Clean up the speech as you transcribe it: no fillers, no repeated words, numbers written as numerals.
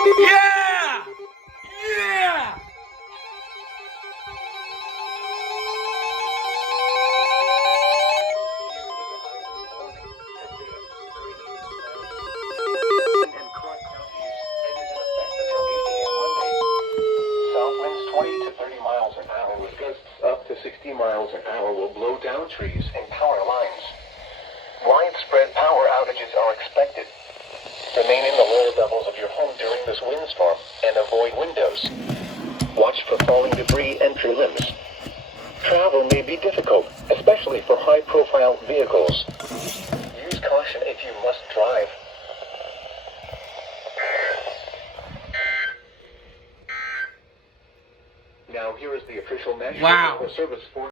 Yeah! Yeah! South winds 20 to 30 miles an hour with gusts up to 60 miles an hour will blow down trees and power lines. Widespread power outages are expected. Remain in the lower levels of your home during this windstorm and avoid windows. Watch for falling debris and tree limbs. Travel may be difficult, especially for high-profile vehicles. Use caution if you must drive. Now here is the official National Weather Service for